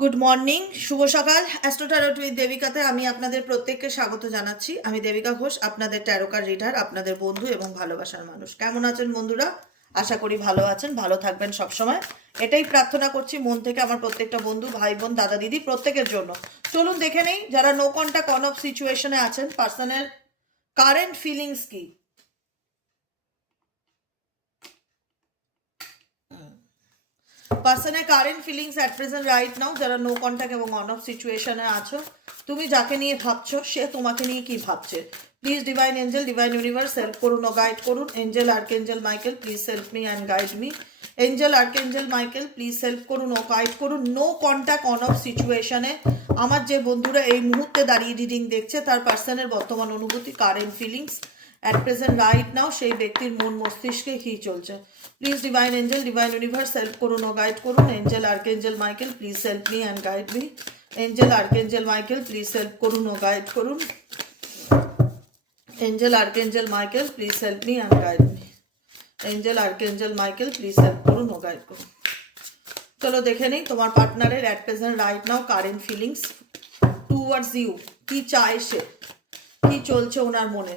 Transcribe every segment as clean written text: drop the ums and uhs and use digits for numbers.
Good morning, শুভ সকাল। Astro tarot with দেবিকাতে আমি আপনাদের প্রত্যেককে স্বাগত জানাচ্ছি। আমি দেবিকা ঘোষ, আপনাদের ট্যারোকার রিডার, আপনাদের বন্ধু এবং ভালোবাসার মানুষ। কেমন আছেন বন্ধুরা? আশা করি ভালো আছেন, ভালো থাকবেন সবসময়, এটাই প্রার্থনা করছি মন থেকে আমার প্রত্যেকটা বন্ধু, ভাই বোন, দাদা দিদি প্রত্যেকের জন্য। চলুন দেখে নেই যারা নো কন্ট্যাক্ট অন অফ সিচুয়েশনে আছেন, পার্সনের কারেন্ট ফিলিংস কি। পার্সনের current feelings at present right নাও, যারা নো কন্ট্যাক্ট এবং অন অফ সিচুয়েশনে আছো, তুমি যাকে নিয়ে ভাবছো সে তোমাকে নিয়ে কি ভাবছে। Please divine angel, divine universe help করুন ও গাইড করুন। Angel archangel Michael please help me and guide me. Angel archangel Michael please help করুন ও গাইড করুন। নো কন্ট্যাক্ট অন অফ সিচুয়েশনে আমার যে বন্ধুরা এই মুহূর্তে দাঁড়িয়ে রিডিং দেখছে, তার পার্সনের বর্তমান অনুভূতি, current feelings at present right now, সেই ব্যক্তির মন মস্তিষ্কে কী চলছে। Please divine angel, divine universe help করুন ও গাইড করুন। Angel archangel Michael please help me and guide me. Angel archangel Michael please help করুন ও গাইড করুন। Angel archangel Michael please help me and guide me. Angel archangel Michael please help করুন ও guide করুন। চলো দেখে নেই তোমার পার্টনারের at present right now current feelings towards you. কি চায় সে, কি চলছে ওনার মনে।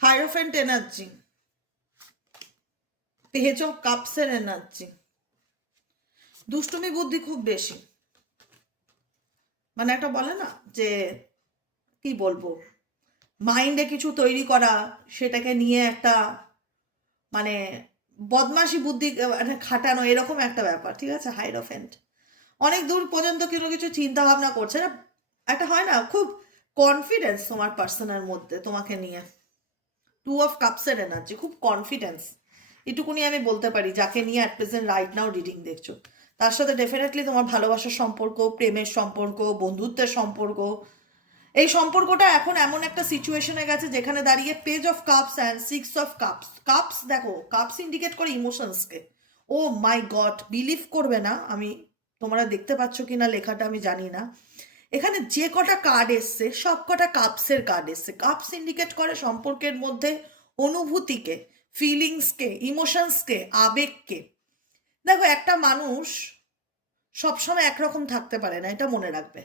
হাইরোফেন্ট এনার্জি, পেজ অফ কাপসের এনার্জি, দুষ্টুমি বুদ্ধি খুব বেশি। মানে একটা বলে না যে কি বলবো, মাইন্ডে কিছু তৈরি করা, সেটাকে নিয়ে একটা মানে বদমাশি বুদ্ধি খাটানো, এরকম একটা ব্যাপার। ঠিক আছে, হাইরোফেন্ট অনেক দূর পর্যন্ত কোনো কিছু চিন্তা ভাবনা করছে না। একটা হয় না, খুব কনফিডেন্স তোমার পার্সনের মধ্যে তোমাকে নিয়ে। টু অফ কাপসের এনার্জি, খুব কনফিডেন্স, এটুকুনি আমি বলতে পারি যাকে নিয়ে at present right now reading দেখছো। তার সাথে ডেফিনেটলি তোমার ভালোবাসার সম্পর্ক, প্রেমের সম্পর্ক, বন্ধুত্বের সম্পর্ক। এই সম্পর্কটা এখন এমন একটা সিচুয়েশনে গেছে যেখানে দাঁড়িয়ে page of cups and six of cups. Cups দেখো, কাপস ইন্ডিকেট করে ইমোশনসকে। ও মাই গড, বিলিভ করবে না, আমি তোমরা দেখতে পাচ্ছ কিনা লেখাটা আমি জানি না, এখানে যে কটা কার্ড এসছে সব কটা কাপসের কার্ড এসছে। কাপস ইন্ডিকেট করে সম্পর্কের মধ্যে অনুভূতিকে, ফিলিংসকে, ইমোশনসকে, আবেগকে। দেখো, একটা মানুষ সবসময় একরকম থাকতে পারে না, এটা মনে রাখবে।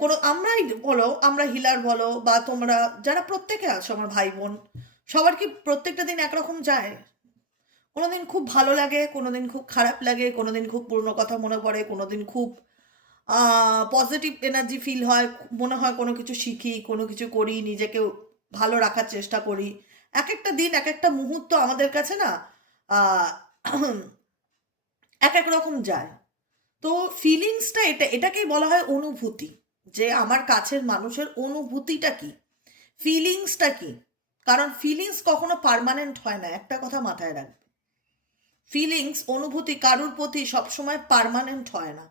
কোনো আমরাই বলো, আমরা হিলার বলো, বা তোমরা যারা প্রত্যেকে আছো আমার ভাই বোন, সবার কি প্রত্যেকটা দিন একরকম যায়? কোনোদিন খুব ভালো লাগে, কোনোদিন খুব খারাপ লাগে, কোনোদিন খুব পুরনো কথা মনে পড়ে, কোনোদিন খুব পজিটিভ এনার্জি ফিল হয়, মনে হয় কোনো কিছু শিখি, কোনো কিছু করি, নিজেকে ভালো রাখার চেষ্টা করি। এক একটা দিন, এক একটা মুহূর্ত আমাদের কাছে না আহ, এক এক রকম যায়। তো ফিলিংসটা এটাকেই বলা হয় অনুভূতি, যে আমার কাছের মানুষের অনুভূতিটা কি, ফিলিংসটা কি। কারণ ফিলিংস কখনো পার্মানেন্ট হয় না, একটা কথা মাথায় রাখবে। ফিলিংস, অনুভূতি কারুর প্রতি সবসময় পার্মানেন্ট হয় না।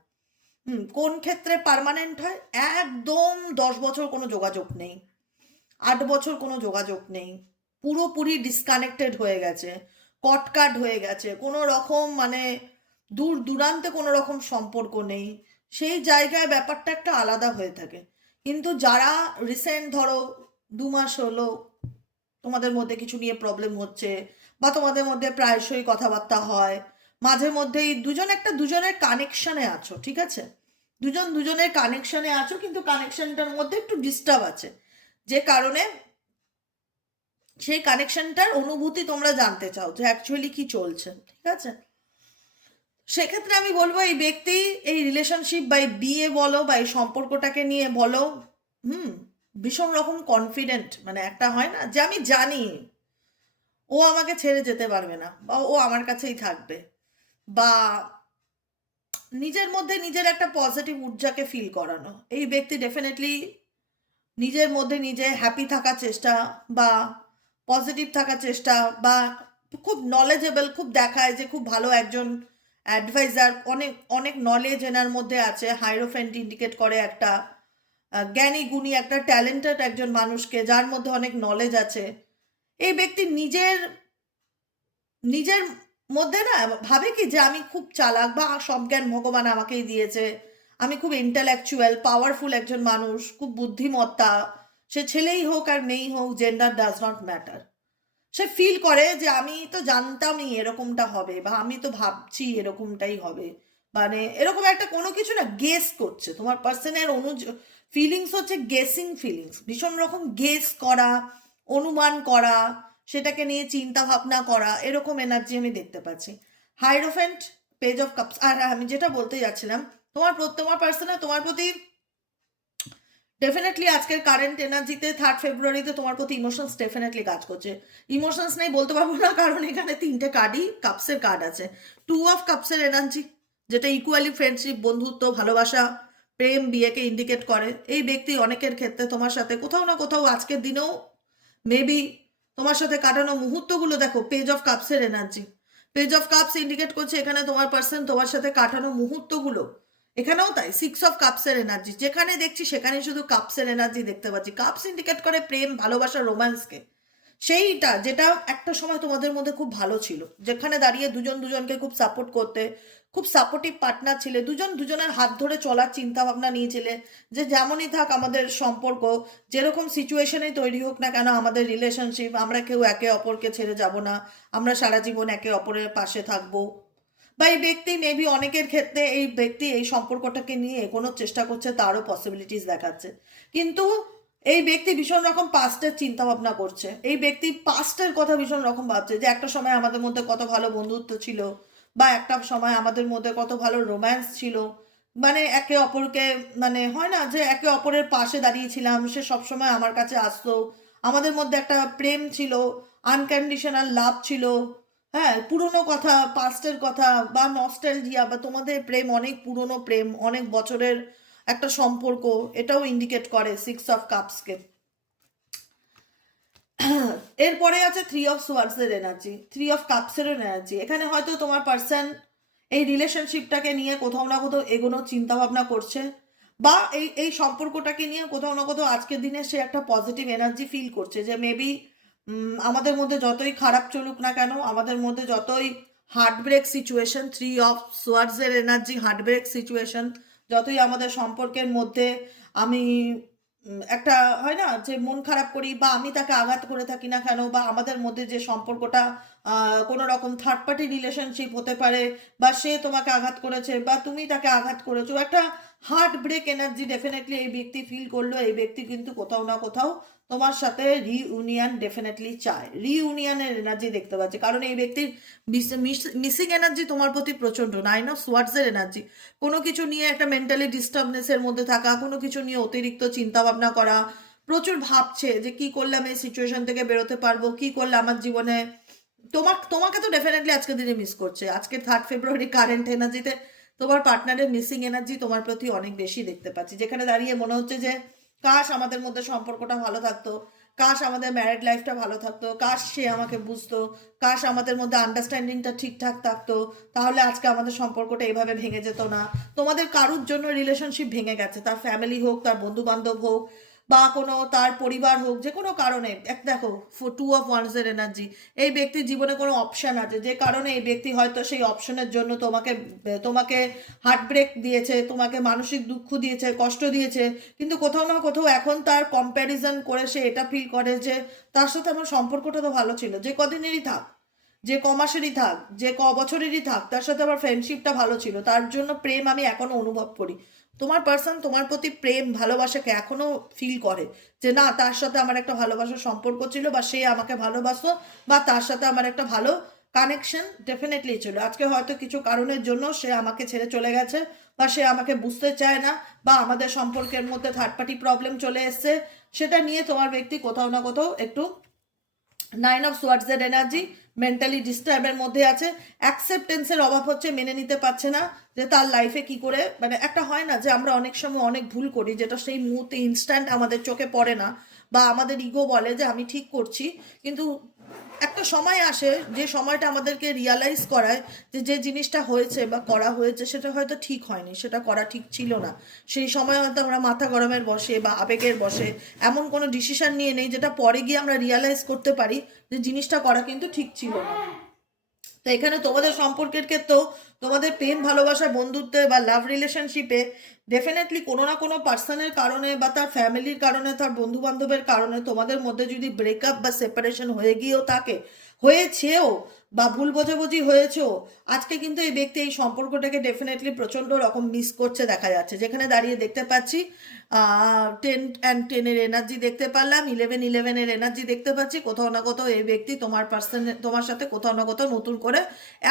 কোন ক্ষেত্রে পার্মানেন্ট হয়? একদম 10 বছর কোনো যোগাযোগ নেই, 8 বছর কোনো যোগাযোগ নেই, পুরোপুরি ডিসকানেক্টেড হয়ে গেছে, কটকাট হয়ে গেছে, কোনো রকম মানে দূর দূরান্তে কোনো রকম সম্পর্ক নেই, সেই জায়গায় ব্যাপারটা একটা আলাদা হয়ে থাকে। কিন্তু যারা রিসেন্ট ধরো 2 মাস হলো তোমাদের মধ্যে কিছু নিয়ে প্রবলেম হচ্ছে, বা তোমাদের মধ্যে প্রায়শই কথাবার্তা হয়, মাঝে মধ্যেই দুজন একটা দুজনের কানেকশনে আছো, ঠিক আছে, দুজন দুজনের কানেকশনে আছো, কিন্তু কানেকশনটার মধ্যে একটু ডিস্টার্ব আছে, যে কারণে সেই কানেকশনটার অনুভূতি তোমরা জানতে চাও যে অ্যাকচুয়ালি কি চলছে। ঠিক আছে, সেক্ষেত্রে আমি বলবো এই ব্যক্তি এই রিলেশনশিপ বা এই বিয়ে বলো বা এই সম্পর্কটাকে নিয়ে বলো, ভীষণ রকম কনফিডেন্ট। মানে একটা হয় না যে আমি জানি ও আমাকে ছেড়ে যেতে পারবে না, বা ও আমার কাছেই থাকবে, বা নিজের মধ্যে নিজের একটা পজিটিভ ঊর্জাকে ফিল করানো। এই ব্যক্তি ডেফিনেটলি নিজের মধ্যে নিজে হ্যাপি থাকার চেষ্টা, বা পজিটিভ থাকার চেষ্টা, বা খুব নলেজেবল, খুব দেখায় যে খুব ভালো একজন অ্যাডভাইজার, অনেক অনেক নলেজ এনার মধ্যে আছে। হাইরোফেন্ট ইন্ডিকেট করে একটা জ্ঞানী গুণী, একটা ট্যালেন্টেড একজন মানুষকে, যার মধ্যে অনেক নলেজ আছে। এই ব্যক্তি নিজের নিজের মধ্যে না ভাবে কি যে আমি খুব চালাক, বা সব জ্ঞান ভগবান আমাকেই দিয়েছে, আমি খুব ইন্টেলেকচুয়াল পাওয়ারফুল একজন মানুষ, খুব বুদ্ধিমত্তা, সে ছেলেই হোক আর মেয়েই হোক, জেন্ডার ডাজ নট ম্যাটার। সে ফিল করে যে আমি তো জানতামই এরকমটা হবে, বা আমি তো ভাবছি এরকমটাই হবে, মানে এরকম একটা কোনো কিছু না গেস করছে। তোমার পার্সনের ফিলিংস হচ্ছে গেসিং ফিলিংস, ভীষণ রকম গেস করা, অনুমান করা, সেটাকে নিয়ে চিন্তা ভাবনা করা, এরকম এনার্জি আমি দেখতে পাচ্ছি। Hierophant, page of cups. আর আমি যেটা বলতে যাচ্ছিলাম, তোমার পার্সনে তোমার প্রতি ডেফিনেটলি আজকের কারেন্ট এনার্জিতে 3rd ফেব্রুয়ারিতে তোমার প্রতি ইমোশনস ডেফিনেটলি কাজ করছে। ইমোশনস নেই বলতে পারবো না, কারণ এখানে 3টে কার্ডই কাপসের কার্ড আছে। 2 অফ কাপসের এনার্জি, যেটা ইকুয়ালি ফ্রেন্ডশিপ, বন্ধুত্ব, ভালোবাসা, প্রেম, বিয়েকে ইন্ডিকেট করে। এই ব্যক্তি অনেকের ক্ষেত্রে তোমার সাথে কোথাও না কোথাও আজকের দিনেও মেবি তোমার সাথে কাটানো মুহূর্তগুলো, দেখো পেজ অফ কাপসের energy, page of cups indicate করছে এখানে তোমার পার্সন তোমার সাথে কাটানো মুহূর্তগুলো। এখানেও তাই 6 অফ কাপসের এনার্জি, যেখানে দেখছি সেখানে শুধু কাপসের এনার্জি দেখতে পাচ্ছি। কাপস ইন্ডিকেট করে প্রেম, ভালোবাসা, রোম্যান্সকে, সেইটা যেটা একটা সময় তোমাদের মধ্যে খুব ভালো ছিল, যেখানে দাঁড়িয়ে দুজন দুজনকে খুব সাপোর্ট করতে, খুব সাপোর্টিভ পার্টনার ছিলে, দুজন দুজনের হাত ধরে চলার চিন্তা ভাবনা নিয়েছিলে, যে যেমনই থাক আমাদের সম্পর্ক, যেরকম সিচুয়েশনেই তৈরি হোক না কেন আমাদের রিলেশনশিপ, আমরা কেউ একে অপরকে ছেড়ে যাব না, আমরা সারা জীবন একে অপরের পাশে থাকবো। বা এই ব্যক্তি মেবি অনেকের ক্ষেত্রে এই ব্যক্তি এই সম্পর্কটাকে নিয়ে এগোনোর চেষ্টা করছে, তারও পসিবিলিটিস দেখাচ্ছে। কিন্তু এই ব্যক্তি ভীষণ রকম পাস্টের চিন্তা ভাবনা করছে, এই ব্যক্তি পাস্টের কথা ভীষণ রকম ভাবছে, যে একটা সময় আমাদের মধ্যে কত ভালো বন্ধুত্ব ছিল, বা একটা সময় আমাদের মধ্যে কত ভালো রোম্যান্স ছিল, মানে একে অপরকে, মানে হয় না যে একে অপরের পাশে দাঁড়িয়েছিলাম, সে সবসময় আমার কাছে আসতো, আমাদের মধ্যে একটা প্রেম ছিল, আনকন্ডিশনাল লাভ ছিল। হ্যাঁ, পুরনো কথা, পাস্টের কথা, বা নস্টালজিয়া, বা তোমাদের প্রেম অনেক পুরনো প্রেম, অনেক বছরের একটা সম্পর্ক, এটাও ইন্ডিকেট করে 6 অফ কাপসকে। এরপরে আছে 3 অফ সোয়ার্ডসের এনার্জি, 3 অফ কাপসের এনার্জি। এখানে হয়তো তোমার পার্সন এই রিলেশনশিপটাকে নিয়ে কোথাও না কোথাও এগোনোর চিন্তা ভাবনা করছে, বা এই সম্পর্কটাকে নিয়ে কোথাও না কোথাও আজকের দিনে সে একটা পজিটিভ এনার্জি ফিল করছে, যে মেবি আমাদের মধ্যে যতই খারাপ চলুক না কেন, আমাদের মধ্যে যতই হার্টব্রেক সিচুয়েশন, 3 অফ সোয়ার্ডসের এনার্জি, হার্টব্রেক সিচুয়েশন, যতই আমাদের সম্পর্কের মধ্যে আমি একটা হয় না যে মন খারাপ করি, বা আমি তাকে আঘাত করে থাকি না কেন, বা আমাদের মধ্যে যে সম্পর্কটা কোনো রকম থার্ড পার্টি রিলেশনশিপ হতে পারে, বা সে তোমাকে আঘাত করেছে বা তুমি তাকে আঘাত করেছো, একটা হার্ট ব্রেক এনার্জি ডেফিনেটলি এই ব্যক্তি ফিল করলো। এই ব্যক্তি কিন্তু কোথাও না কোথাও তোমার সাথে রিইউনিয়ন ডেফিনেটলি চায়, রিইউনিয়নের এনার্জি দেখতে পাচ্ছি, কারণ এই ব্যক্তির মিসিং এনার্জি তোমার প্রতি প্রচন্ড। 9 অফ সোয়ার্ডসের এনার্জি, কোনো কিছু নিয়ে একটা মেন্টালি ডিস্টার্বনেসের মধ্যে থাকা, কোনো কিছু নিয়ে অতিরিক্ত চিন্তা ভাবনা করা, প্রচুর ভাবছে যে কি করলে আমি এই সিচুয়েশন থেকে বেরোতে পারবো, কি করলে আমার জীবনে তোমাকে তো ডেফিনেটলি আজকের দিনে মিস করছে। আজকে 3rd ফেব্রুয়ারি কারেন্ট এনার্জিতে তোমার পার্টনারের মিসিং এনার্জি তোমার প্রতি অনেক বেশি দেখতে পাচ্ছি, যেখানে দাঁড়িয়ে মনে হচ্ছে যে কাশ আমাদের মধ্যে সম্পর্কটা ভালো থাকতো, কাশ আমাদের ম্যারিড লাইফটা ভালো থাকতো, কাশ সে আমাকে বুঝতো, কাশ আমাদের মধ্যে আন্ডারস্ট্যান্ডিংটা ঠিকঠাক থাকতো, তাহলে আজকে আমাদের সম্পর্কটা এইভাবে ভেঙে যেত না। তোমাদের কারুর জন্য রিলেশনশিপ ভেঙে গেছে, তার ফ্যামিলি হোক, তার বন্ধু বান্ধব হোক, বা কোনো তার পরিবার হোক, যে কোনো কারণে। দেখো 2 অফ ওয়ান্সের এনার্জি, এই ব্যক্তির জীবনে কোনো অপশন আছে, যে কারণে এই ব্যক্তি হয়তো সেই অপশনের জন্য তোমাকে তোমাকে হার্ট ব্রেক দিয়েছে, তোমাকে মানসিক দুঃখ দিয়েছে, কষ্ট দিয়েছে, কিন্তু কোথাও না কোথাও এখন তার কম্প্যারিজন করে সে এটা ফিল করে যে তার সাথে আমার সম্পর্কটা তো ভালো ছিল, যে কদিনেরই থাক, যে ক মাসেরই থাক, যে ক বছরেরই থাক, তার সাথে আমার ফ্রেন্ডশিপটা ভালো ছিল, তার জন্য প্রেম আমি এখনো অনুভব করি। তোমার পার্সন তোমার প্রতি প্রেম ভালোবাসাকে এখনো ফিল করে, যে না, তার সাথে আমার একটা ভালোবাসার সম্পর্ক ছিল, বা সে আমাকে ভালোবাসতো, বা তার সাথে আমার একটা ভালো কানেকশন ডেফিনেটলি ছিল। আজকে হয়তো কিছু কারণের জন্য সে আমাকে ছেড়ে চলে গেছে, বা সে আমাকে বুঝতে চায় না, বা আমাদের সম্পর্কের মধ্যে থার্ড পার্টি প্রবলেম চলে এসছে, সেটা নিয়ে তোমার ব্যক্তি কোথাও না কোথাও একটু 9 অফ সোয়ার্ডসের এনার্জি, মেন্টালি ডিস্টার্বের মধ্যে আছে। অ্যাকসেপ্টেন্সের অভাব হচ্ছে, মেনে নিতে পারছে না যে তার লাইফে কি করে, মানে একটা হয় না যে আমরা অনেক সময় অনেক ভুল করি, যেটা সেই মুহূর্তে ইনস্ট্যান্ট আমাদের চোখে পড়ে না, বা আমাদের ইগো বলে যে আমি ঠিক করছি, কিন্তু একটা সময় আসে যে সময়টা আমাদেরকে রিয়ালাইজ করায় যে যে জিনিসটা হয়েছে বা করা হয়েছে সেটা হয়তো ঠিক হয়নি, সেটা করা ঠিক ছিল না। সেই সময় হয়তো আমরা মাথা গরমের বসে বা আবেগের বসে এমন কোনো ডিসিশন নিয়ে নেই, যেটা পরে গিয়ে আমরা রিয়ালাইজ করতে পারি যে জিনিসটা করা কিন্তু ঠিক ছিল না। তো এখানে তোমাদের সম্পর্কের ক্ষেত্রেও তোমাদের প্রেম ভালোবাসা বন্ধুত্বে বা লাভ রিলেশনশিপে ডেফিনেটলি কোনো না কোনো পার্সনের কারণে বা তার ফ্যামিলির কারণে, তার বন্ধু বান্ধবের কারণে তোমাদের মধ্যে যদি ব্রেকআপ বা সেপারেশন হয়ে গিয়েও থাকে, হয়েছেও বা ভুল বোঝাবুঝি হয়েছেও, আজকে কিন্তু এই ব্যক্তি এই সম্পর্কটাকে ডেফিনেটলি প্রচণ্ড রকম মিস করছে দেখা যাচ্ছে। যেখানে দাঁড়িয়ে দেখতে পাচ্ছি 10 and 10 এনার্জি দেখতে পারলাম, 11 এনার্জি দেখতে পাচ্ছি। কোথাও না কোথাও এই ব্যক্তি তোমার সাথে কোথাও না কোথাও নতুন করে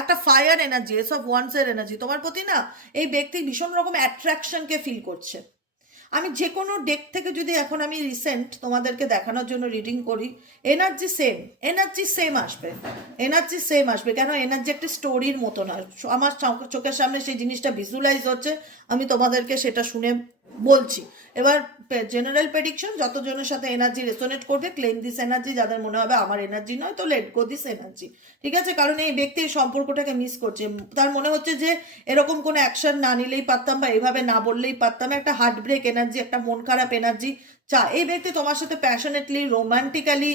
একটা ফায়ার এনার্জি, এসব ওয়ান্সের এনার্জি তোমার প্রতি না এই ব্যক্তি ভীষণ রকম অ্যাট্রাকশনকে ফিল করছে। আমি যে কোনো ডেক থেকে যদি এখন আমি রিসেন্ট তোমাদেরকে দেখানোর জন্য রিডিং করি, এনার্জি সেম আসবে, এনার্জি সেম আসবে। কেন? এনার্জি একটা স্টোরির মতো না, আমার চোখের সামনে সেই জিনিসটা ভিজুয়ালাইজ হচ্ছে, আমি তোমাদেরকে সেটা শুনে বলছি। এবার জেনারেল প্রেডিকশন, যতজনের সাথে এনার্জি রেসোনেট করবে ক্লেম দিস এনার্জি, যাদের মনে হবে আমার এনার্জি নয় তো লেট গো দিস এনার্জি, ঠিক আছে? কারণ এই ব্যক্তি এই সম্পর্কটাকে মিস করছে, তার মনে হচ্ছে যে এরকম কোনো অ্যাকশন না নিলেই পারতাম বা এইভাবে না বললেই পারতাম, একটা হার্ট ব্রেক এনার্জি, একটা মন খারাপ এনার্জি এই ব্যক্তি তোমার সাথে প্যাশনেটলি, রোমান্টিক্যালি,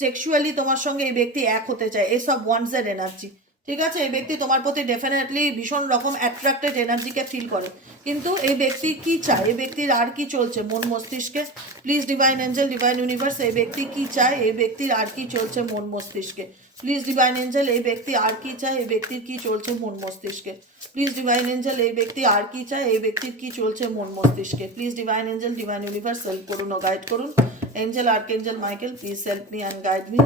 সেক্সুয়ালি তোমার সঙ্গে এই ব্যক্তি এক হতে চায়, এসব ওয়ান্সের এনার্জি, ঠিক আছে? এই ব্যক্তি তোমার প্রতি ডেফিনেটলি ভীষণ রকম অ্যাট্রাক্টেড এনার্জিকে ফিল করে। কিন্তু এই ব্যক্তি কি চায়, এই ব্যক্তির আর কি চলছে মন মস্তিষ্কে? Please divine angel, divine universe, এই ব্যক্তি কি চায়, এই ব্যক্তির আর কি চলছে মন মস্তিষ্কে? প্লিজ ডিভাইন এঞ্জেল, এই ব্যক্তি আর কি চায়, এই ব্যক্তির কি চলছে মন মস্তিষ্কে? প্লিজ ডিভাইন এঞ্জেল, এই ব্যক্তি আর কি চায়, এই ব্যক্তির কি চলছে মন মস্তিষ্কে? Please divine angel, divine universe help করুন ও গাইড করুন। Angel archangel Michael please help me and guide me.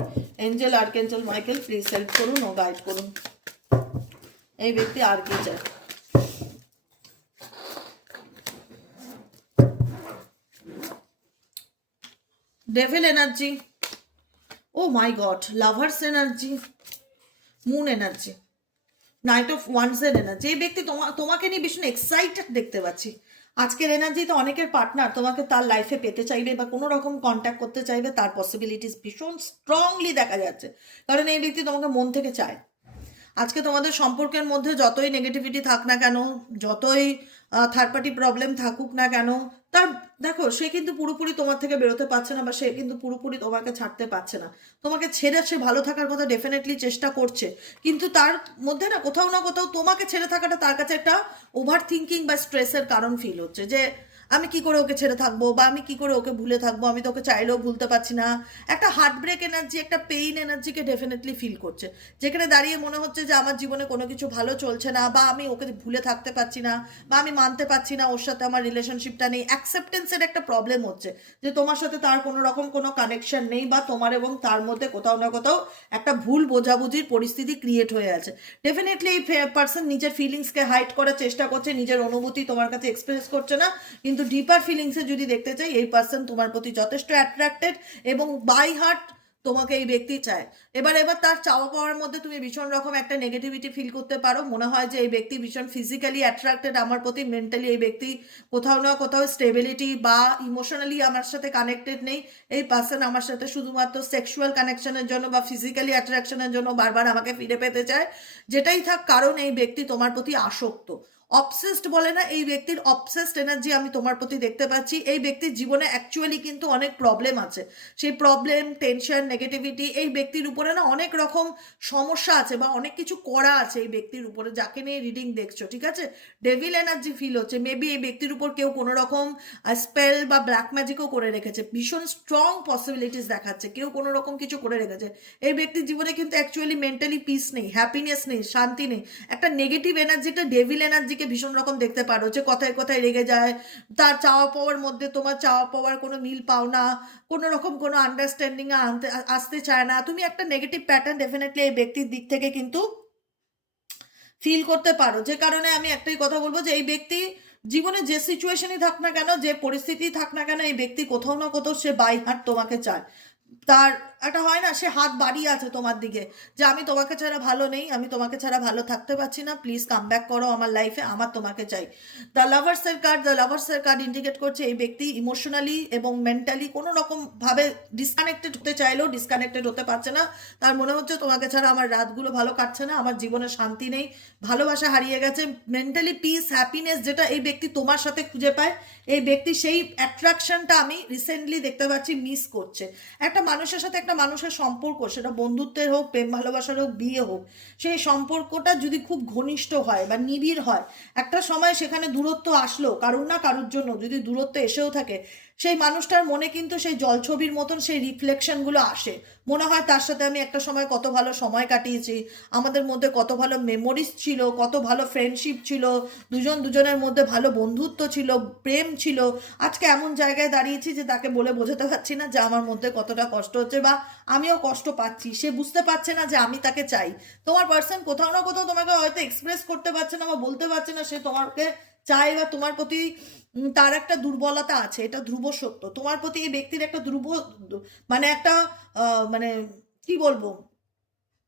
Angel archangel Michael please help করুন ও গাইড করুন। এই ব্যক্তি আর কি চায়? Devil energy, oh my god, lovers energy, moon energy, knight of ওয়ান্সের এনার্জি। এই ব্যক্তি তোমাকে নিয়ে ভীষণ এক্সাইটেড দেখতে পাচ্ছি। আজকের এনার্জি তো অনেকের পার্টনার তোমাকে তার লাইফে পেতে চাইবে বা কোনো রকম কন্ট্যাক্ট করতে চাইবে, তার পসিবিলিটিস ভীষণ স্ট্রংলি দেখা যাচ্ছে। কারণ এই ব্যক্তি তোমাকে মন থেকে চায়। আজকে তোমাদের সম্পর্কের মধ্যে যতই নেগেটিভিটি থাক না কেন, যতই থার্ড পার্টি প্রবলেম থাকুক না কেন, তার দেখো সে কিন্তু পুরোপুরি তোমার থেকে বেরোতে পারছে না বা সে কিন্তু পুরোপুরি তোমাকে ছাড়তে পারছে না। তোমাকে ছেড়ে সে ভালো থাকার কথা ডেফিনেটলি চেষ্টা করছে, কিন্তু তার মধ্যে না কোথাও না কোথাও তোমাকে ছেড়ে থাকাটা তার কাছে একটা ওভার থিঙ্কিং বা স্ট্রেসের কারণ ফিল হচ্ছে, যে আমি কি করে ওকে ছেড়ে থাকবো বা আমি কি করে ওকে ভুলে থাকবো, আমি তো ওকে চাইলেও ভুলতে পারছি না। একটা হার্ট ব্রেক এনার্জি, একটা পেইন এনার্জিকে ডেফিনেটলি ফিল করছে, যেখানে দাঁড়িয়ে মনে হচ্ছে যে আমার জীবনে কোনো কিছু ভালো চলছে না, বা আমি ওকে ভুলে থাকতে পারছি না, বা আমি মানতে পারছি না ওর সাথে আমার রিলেশনশিপটা নেই। অ্যাকসেপ্টেন্সের একটা প্রবলেম হচ্ছে, যে তোমার সাথে তার কোনো রকম কোনো কানেকশন নেই, বা তোমার এবং তার মধ্যে কোথাও না কোথাও একটা ভুল বোঝাবুঝির পরিস্থিতি ক্রিয়েট হয়ে আছে। ডেফিনেটলি এই পার্সন নিজের ফিলিংসকে হাইড করার চেষ্টা করছে, নিজের অনুভূতি তোমার কাছে এক্সপ্রেস করছে না, কিন্তু ডিপার ফিলিংসে যদি দেখতে চাই, এই পার্সন তোমার প্রতি যথেষ্ট অ্যাট্রাক্টেড এবং বাই হার্ট তোমাকে এই ব্যক্তি চায়। এবার তার চাওয়া পাওয়ার মধ্যে তুমি ভীষণ রকম একটা নেগেটিভিটি ফিল করতে পারো। মনে হয় যে এই ব্যক্তি ভীষণ ফিজিক্যালি অ্যাট্রাক্টেড আমার প্রতি, মেন্টালি এই ব্যক্তি কোথাও না কোথাও স্টেবিলিটি বা ইমোশনালি আমার সাথে কানেক্টেড নেই। এই পার্সন আমার সাথে শুধুমাত্র সেক্সুয়াল কানেকশনের জন্য বা ফিজিক্যালি অ্যাট্রাকশনের জন্য বারবার আমাকে ফিরে পেতে চায়। যেটাই থাক কারণ এই ব্যক্তি তোমার প্রতি আসক্ত, অবসেসড বলে না, এই ব্যক্তির অবসেসড এনার্জি আমি তোমার প্রতি দেখতে পাচ্ছি। এই ব্যক্তির জীবনে অ্যাকচুয়ালি কিন্তু অনেক প্রবলেম আছে, সেই প্রবলেম, টেনশন, নেগেটিভিটি, এই ব্যক্তির উপরে না অনেক রকম সমস্যা আছে বা অনেক কিছু করা আছে এই ব্যক্তির উপরে, যাকে নিয়ে রিডিং দেখছো, ঠিক আছে? ডেভিল এনার্জি ফিল হচ্ছে, মেবি এই ব্যক্তির উপর কেউ কোনো রকম স্পেল বা ব্ল্যাক ম্যাজিকও করে রেখেছে, ভীষণ স্ট্রং পসিবিলিটিস দেখাচ্ছে কেউ কোনো রকম কিছু করে রেখেছে। এই ব্যক্তির জীবনে কিন্তু অ্যাকচুয়ালি মেন্টালি পিস নেই, হ্যাপিনেস নেই, শান্তি নেই। একটা নেগেটিভ এনার্জিটা, ডেভিল এনার্জিকে ভীষণ রকম দেখতে পারো, যে কথায় কথায় রেগে যায়, তার চাওয়া পাওয়ার মধ্যে তোমার চাওয়া পাওয়ার কোনো মিল পাও না, কোনো রকম কোনো আন্ডারস্ট্যান্ডিং আসতে চায় না। তুমি একটা নেগেটিভ প্যাটার্ন ডেফিনেটলি এই ব্যক্তির দিক থেকে কিন্তু ফিল করতে পারো। যে কারণে আমি একটাই কথা বলবো, যে এই ব্যক্তি জীবনে যে সিচুয়েশনই থাক না কেন, যে পরিস্থিতি থাক না কেন, এই ব্যক্তি কোথাও না কোথাও সে বাই হার্ট তোমাকে চায়। তার একটা হয় না, সে হাত বাড়িয়ে আছে তোমার দিকে, যে আমি তোমাকে ছাড়া ভালো নেই, আমি তোমাকে ছাড়া ভালো থাকতে পারছি না, প্লিজ কাম ব্যাক করো আমার লাইফে, আমার তোমাকে চাই। দ্য লাভার্সের কার্ড ইন্ডিকেট করছে এই ব্যক্তি ইমোশনালি এবং মেন্টালি কোনো রকম ভাবে ডিসকানেক্টেড হতে চাইলেও ডিসকানেক্টেড হতে পারছে না। তার মনে হচ্ছে তোমাকে ছাড়া আমার রাতগুলো ভালো কাটছে না, আমার জীবনে শান্তি নেই, ভালোবাসা হারিয়ে গেছে, মেন্টালি পিস, হ্যাপিনেস যেটা এই ব্যক্তি তোমার সাথে খুঁজে পায়, এই ব্যক্তি সেই অ্যাট্রাকশনটা আমি রিসেন্টলি দেখতে পাচ্ছি মিস করছে। একটা মানুষ মানুষের সাথে একটা মানুষের সম্পর্ক, সেটা বন্ধুত্বের হোক, প্রেম ভালোবাসার হোক, বিয়ে হোক, সেই সম্পর্কটা যদি খুব ঘনিষ্ঠ হয় বা নিবিড় হয়, একটা সময় সেখানে দূরত্ব আসলো কারুর না কারুর জন্য, যদি দূরত্ব এসেও থাকে, সেই মানুষটার মনে কিন্তু সেই জলছবির মতন সেই রিফ্লেকশনগুলো আসে। মনে হয় তার সাথে আমি একটা সময় কত ভালো সময় কাটিয়েছি, আমাদের মধ্যে কত ভালো মেমোরিজ ছিল, কত ভালো ফ্রেন্ডশিপ ছিল, দুজন দুজনের মধ্যে ভালো বন্ধুত্ব ছিল, প্রেম ছিল। আজকে এমন জায়গায় দাঁড়িয়েছি যে তাকে বলে বোঝাতে পারছি না যে আমার মধ্যে কতটা কষ্ট হচ্ছে বা আমিও কষ্ট পাচ্ছি। সে বুঝতে পারছে না যে আমি তাকে চাই। তোমার পার্সন কোথাও না কোথাও তোমাকে হয়তো এক্সপ্রেস করতে পারছে না বা বলতে পারছে না সে তোমাকে চায় বা তোমার প্রতি তার একটা দুর্বলতা আছে, এটা ধ্রুব সত্য। তোমার প্রতি এই ব্যক্তির একটা মানে একটা মানে কি বলবো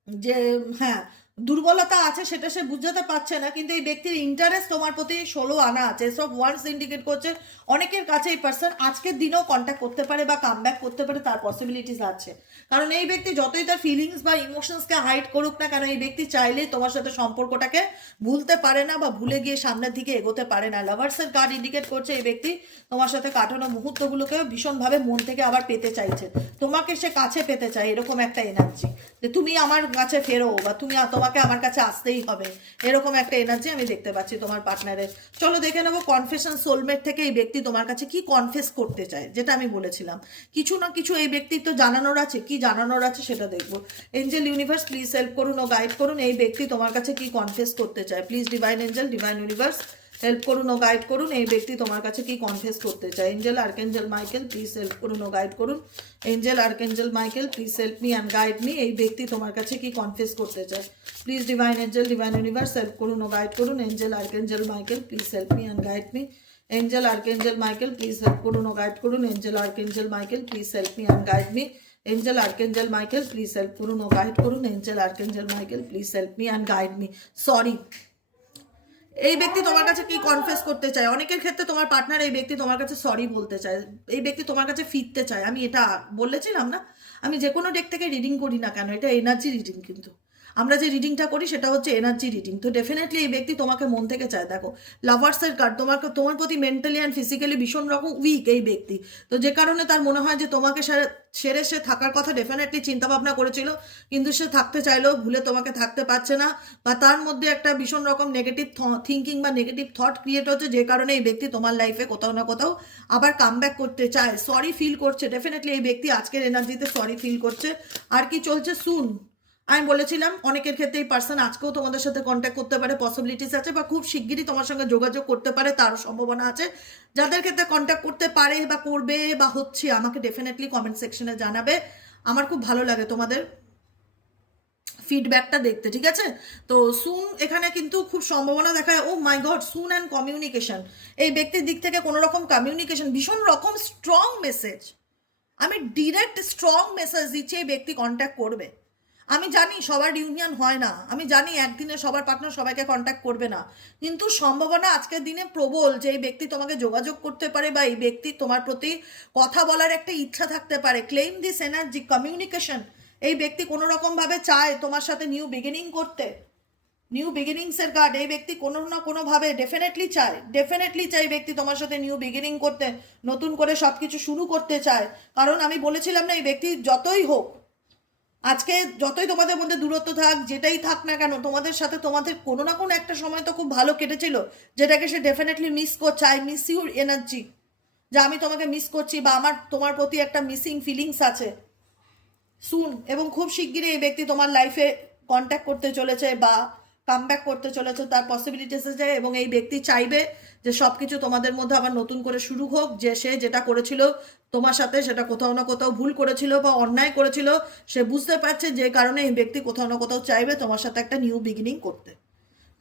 যে হ্যাঁ দুর্বলতা আছে, সেটা সে বুঝতে পারছে না, কিন্তু এই ব্যক্তির ইন্টারেস্ট তোমার প্রতি 16 আনা আছে। সব ওয়ান্স ইন্ডিকেট করছে অনেকের কাছে এই পার্সন আজকের দিনেও কন্ট্যাক্ট করতে পারে বা কাম ব্যাক করতে পারে, তার পসিবিলিটিস আছে। কারণ এই ব্যক্তি যতই তার ফিলিংস বা ইমোশনসকে হাইড করুক না কেন, এই ব্যক্তি চাইলেই তোমার সাথে সম্পর্কটাকে ভুলতে পারে না বা ভুলে গিয়ে সামনের দিকে এগোতে পারে না। লাভার্সের কার্ড ইন্ডিকেট করছে এই ব্যক্তি তোমার সাথে কাটানো মুহূর্তগুলোকে ভীষণভাবে মন থেকে আবার পেতে চাইছে, তোমাকে সে কাছে পেতে চায়, এরকম একটা এনার্জি যে তুমি আমার কাছে ফেরো বা তোমাকে আমার কাছে আসতেই হবে, এরকম একটা এনার্জি আমি দেখতে পাচ্ছি তোমার পার্টনারের। চলো দেখে নেবো কনফেশন সোলমেট থেকে এই ব্যক্তি তোমার কাছে কি কনফেস করতে চায়, যেটা আমি বলেছিলাম কিছু না কিছু এই ব্যক্তির তো জানানোর আছে, কি জানানোর আছে সেটা দেখবো। এঞ্জেল ইউনিভার্স প্লিজ হেল্প করুন ও গাইড করুন, এই ব্যক্তি তোমার কাছে কি কনফেস করতে চায়। Please divine angel, divine universe help করুন ও গাইড করুন, এই ব্যক্তি তোমার কাছে কি কনফেস করতে চায়। Angel archangel Michael please help করুন ও গাইড করুন, angel archangel Michael please help me and guide me, এই ব্যক্তি তোমার কাছে কি কনফেস করতে চায়। Please divine angel, divine universe help করুন ও গাইড করুন, angel archangel Michael please help me and guide me, angel archangel Michael please help করুন ও গাইড করুন, angel archangel Michael please help me and guide me, angel archangel Michael please help করুন ও guide করুন, angel archangel Michael please help me and guide me. Sorry, এই ব্যক্তি তোমার কাছে কি কনফেস করতে চায়। অনেকের ক্ষেত্রে তোমার পার্টনার এই ব্যক্তি তোমার কাছে সরি বলতে চায়, এই ব্যক্তি তোমার কাছে ফিরতে চায়। আমি এটা বলেছিলাম না, আমি যে কোনো ডেক থেকে রিডিং করি না কেন, এটা এনার্জি রিডিং, কিন্তু আমরা যে রিডিংটা করি সেটা হচ্ছে এনার্জি রিডিং। তো ডেফিনেটলি এই ব্যক্তি তোমাকে মন থেকে চায়। দেখো লাভার্সের কার্ড, তোমার প্রতি মেন্টালি অ্যান্ড ফিজিক্যালি ভীষণ রকম উইক এই ব্যক্তি, তো যে কারণে তার মনে হয় যে তোমাকে সেরে সে থাকার কথা ডেফিনেটলি চিন্তা ভাবনা করেছিল, কিন্তু সে থাকতে চাইলেও ভুলে তোমাকে থাকতে পারছে না, বা তার মধ্যে একটা ভীষণ রকম নেগেটিভ থিঙ্কিং বা নেগেটিভ থট ক্রিয়েট হচ্ছে, যে কারণে এই ব্যক্তি তোমার লাইফে কোথাও না কোথাও আবার কাম ব্যাক করতে চায়, সরি ফিল করছে। ডেফিনেটলি এই ব্যক্তি আজকের এনার্জিতে সরি ফিল করছে। আর কি চলছে সুন, আমি বলেছিলাম অনেকের ক্ষেত্রে এই পার্সন আজকেও তোমাদের সাথে কন্ট্যাক্ট করতে পারে, পসিবিলিটিস আছে, বা খুব শিগগিরই তোমার সঙ্গে যোগাযোগ করতে পারে, তারও সম্ভাবনা আছে। যাদের ক্ষেত্রে কন্ট্যাক্ট করতে পারে বা করবে বা হচ্ছে, আমাকে ডেফিনেটলি কমেন্ট সেকশনে জানাবে। আমার খুব ভালো লাগে তোমাদের ফিডব্যাকটা দেখতে, ঠিক আছে। তো সুন এখানে কিন্তু খুব সম্ভাবনা দেখায়। ও my god, soon and communication, এই ব্যক্তির দিক থেকে কোনো রকম কমিউনিকেশন, ভীষণ রকম স্ট্রং মেসেজ, আমি ডিরেক্ট স্ট্রং মেসেজ দিচ্ছি, এই ব্যক্তি কন্ট্যাক্ট করবে। আমি জানি সবার ইউনিয়ন হয় না, আমি জানি একদিনে সবার পার্টনার সবাইকে কন্ট্যাক্ট করবে না, কিন্তু সম্ভাবনা আজকের দিনে প্রবল যে এই ব্যক্তি তোমাকে যোগাযোগ করতে পারে বা এই ব্যক্তি তোমার প্রতি কথা বলার একটা ইচ্ছা থাকতে পারে। ক্লেম দিস এনার্জি, কমিউনিকেশন, এই ব্যক্তি কোনো রকমভাবে চায় তোমার সাথে নিউ বিগিনিং করতে, নিউ বিগিনিংসের কার্ড, এই ব্যক্তি কোনো না কোনোভাবে ডেফিনেটলি চায় এই ব্যক্তি তোমার সাথে নিউ বিগিনিং করতে, নতুন করে সব কিছু শুরু করতে চায়। কারণ আমি বলেছিলাম না, এই ব্যক্তি যতই হোক, আজকে যতই তোমাদের মধ্যে দূরত্ব থাক, যেটাই থাক না কেন, তোমাদের সাথে তোমাদের কোনো না কোনো একটা সময় তো খুব ভালো কেটেছিল, যেটাকে সে ডেফিনেটলি মিস করছে। আই মিস ইউর এনার্জি, যে আমি তোমাকে মিস করছি বা আমার তোমার প্রতি একটা মিসিং ফিলিংস আছে সুন, এবং খুব শিগগিরই এই ব্যক্তি তোমার লাইফে কন্ট্যাক্ট করতে চলেছে বা কাম ব্যাক করতে চলেছে, তার পসিবিলিটিস আছে। এবং এই ব্যক্তি চাইবে যে সব কিছু তোমাদের মধ্যে আবার নতুন করে শুরু হোক, যে সে যেটা করেছিল তোমার সাথে সেটা কোথাও না কোথাও ভুল করেছিল বা অন্যায় করেছিল, সে বুঝতে পারছে, যে কারণে এই ব্যক্তি কোথাও না কোথাও চাইবে তোমার সাথে একটা নিউ বিগিনিং করতে।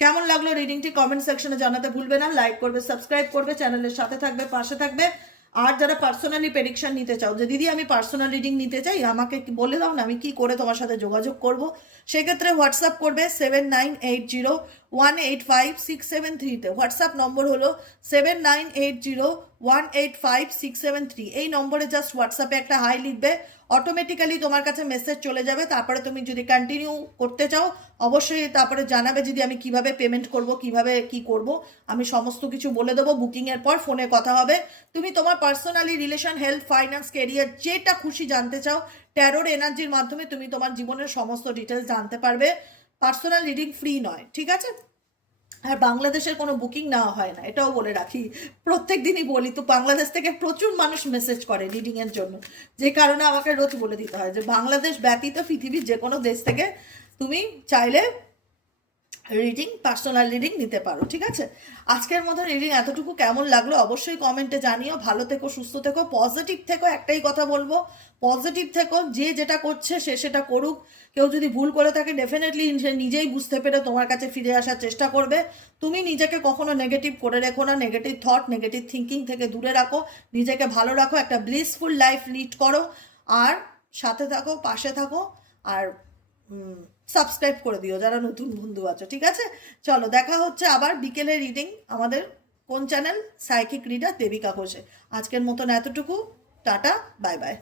কেমন লাগলো রিডিংটি কমেন্ট সেকশনে জানাতে ভুলবে না, লাইক করবে, সাবস্ক্রাইব করবে, চ্যানেলের সাথে থাকবে, পাশে থাকবে। আর যারা পার্সোনালি প্রেডিকশন নিতে চাও, যে দিদি আমি পার্সোনাল রিডিং নিতে চাই, আমাকে বলে দাও না আমি কি করে তোমার সাথে যোগাযোগ করব, সেক্ষেত্রে হোয়াটসঅ্যাপ করবে 7980 18567 হোয়াটসঅ্যাপ নম্বর হলো 7980185673। এই নম্বরে জাস্ট হোয়াটসঅ্যাপে একটা হাই লিখবে, অটোমেটিক্যালি তোমার কাছে মেসেজ চলে যাবে। তারপরে তুমি যদি কন্টিনিউ করতে চাও অবশ্যই তারপরে জানাবে যদি আমি কিভাবে পেমেন্ট করব, কিভাবে কি করব, আমি সমস্ত কিছু বলে দেবো। বুকিংয়ের পর ফোনে কথা হবে। তুমি তোমার personally, relation, health, finance, career যেটা খুশি জানতে চাও, ট্যারোর এনার্জির মাধ্যমে তুমি তোমার জীবনের সমস্ত ডিটেলস জানতে পারবে। পার্সোনাল রিডিং ফ্রি নয়, ঠিক আছে? আর বাংলাদেশের কোনো বুকিং নেওয়া হয় না, এটাও বলে রাখি, প্রত্যেক দিনই বলি। তো বাংলাদেশ থেকে প্রচুর মানুষ মেসেজ করে রিডিংয়ের জন্য, যে কারণে আমাকে রোজ বলে দিতে হয় যে বাংলাদেশ ব্যতীত পৃথিবীর যে কোনো দেশ থেকে তুমি চাইলে রিডিং, পার্সোনাল রিডিং নিতে পারো, ঠিক আছে? আজকের মতো রিডিং এতটুকু। কেমন লাগলো অবশ্যই কমেন্টে জানিও। ভালো থেকো, সুস্থ থেকো, পজিটিভ থেকো, একটাই কথা বলবো, পজিটিভ থেকো। যে যেটা করছে সে সেটা করুক। কেউ যদি ভুল করে থাকে ডেফিনেটলি নিজেই বুঝতে পেরে তোমার কাছে ফিরে আসার চেষ্টা করবে। তুমি নিজেকে কখনো নেগেটিভ করে রেখো না, নেগেটিভ থট, নেগেটিভ থিঙ্কিং থেকে দূরে রাখো, নিজেকে ভালো রাখো, একটা ব্লিসফুল লাইফ লিড করো, আর সাথে থাকো, পাশে থাকো, আর সাবস্ক্রাইব করে দিও যারা নতুন বন্ধু আছো, ঠিক আছে? চলো, দেখা হচ্ছে আবার বিকেলে রিডিং আমাদের কোন চ্যানেল, সাইকিক রিডার দেবিকা ঘোষে। আজকের মতন এতটুকু, টাটা, বাই বাই।